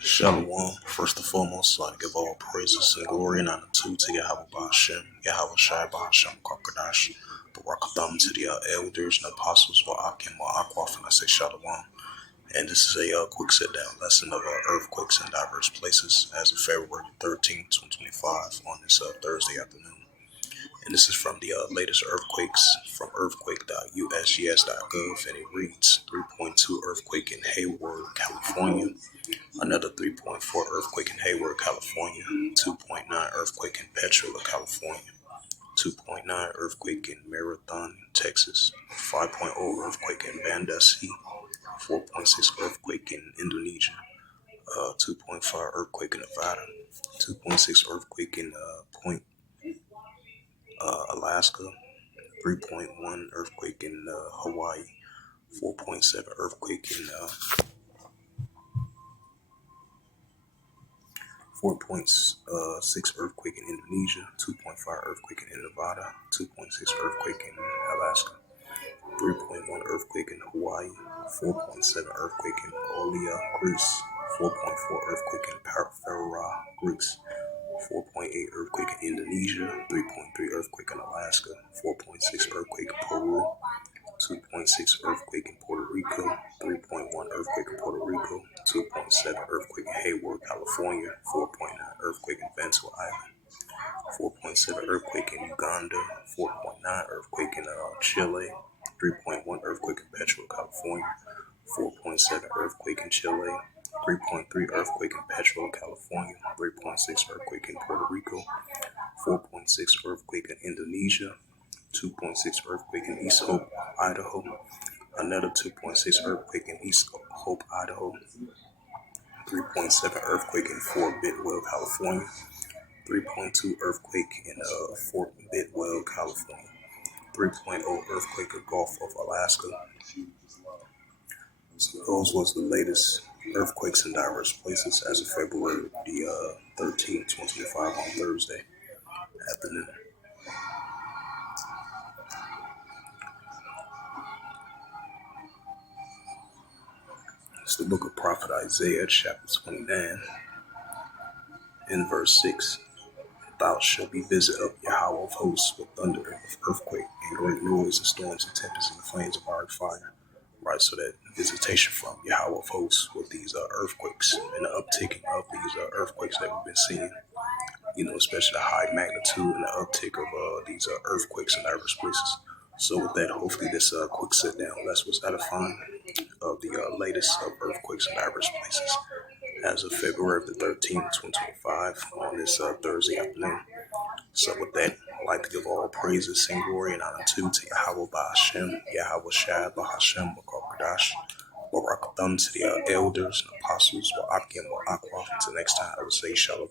Shalom. First and foremost, I'd like to give all praises and glory and honor to Yahweh Ba'Hashem, Yahweh Shai Ba'Hashem Karkadash, Barakatham to the elders and apostles, Wa'akim Wa'akwaf, and I say Shalom. And this is a quick sit-down lesson of earthquakes in diverse places as of February 13th, 2025 on this Thursday afternoon. And this is from the latest earthquakes from earthquake.usgs.gov, and it reads 3.2 earthquake in Hayward, California, another 3.4 earthquake in Hayward, California, 2.9 earthquake in Petro, California, 2.9 earthquake in Marathon, Texas, 5.0 earthquake in Banda Sea, 4.6 earthquake in Indonesia, 2.5 earthquake in Nevada, 2.6 earthquake in Point Alaska, 3.1 earthquake in Hawaii, 4.7 earthquake in 4.6 earthquake in Indonesia, 2.5 earthquake in Nevada, 2.6 earthquake in Alaska, 3.1 earthquake in Hawaii, 4.7 earthquake in Olia, Greece, 4.4 earthquake in Farah, Greece, 4.8 earthquake in Indonesia, 3.3 earthquake in Alaska, 4.6 earthquake in Peru, 2.6 earthquake in Puerto Rico, 3.1 earthquake in Puerto Rico, 2.7 earthquake in Hayward, California, 4.9 earthquake in Ventura Island, 4.7 earthquake in Uganda, 4.9 earthquake in Chile, 3.1 earthquake in Petro, California, 4.7 earthquake in Chile, 3.3 earthquake in Petro, California, 3.6 earthquake in Puerto Rico, 4.6 earthquake in Indonesia, 2.6 earthquake in East Hope, Idaho, another 2.6 earthquake in East Hope, Idaho, 3.7 earthquake in Fort Bidwell, California, 3.2 earthquake in Fort Bidwell, California, 3.0 earthquake in Gulf of Alaska. So those was the latest earthquakes in diverse places as of February the 13th, 2025 on Thursday afternoon. It's the book of Prophet Isaiah, chapter 29, in verse 6. Thou shalt be visited of Yahweh of hosts with thunder, with earthquake, and great noise, and storms, and tempests, and the flames of hard fire. Right, so that visitation from Yahweh of hosts with these earthquakes and the upticking of these earthquakes that we've been seeing, especially the high magnitude and the uptick of these earthquakes in diverse places. So with that, hopefully this quick sit down lesson was edifying of the latest of earthquakes in diverse places as of February the 13th, 2025 on this Thursday afternoon. So with that, I'd like to give all praises and glory and honor to Yahweh Ba'Hashem, Yahweh Shai Ba'Hashem Karkadash, Barakatham to the elders and apostles, Wa'akim Wa'akwaf. Until next time, I would say Shalom.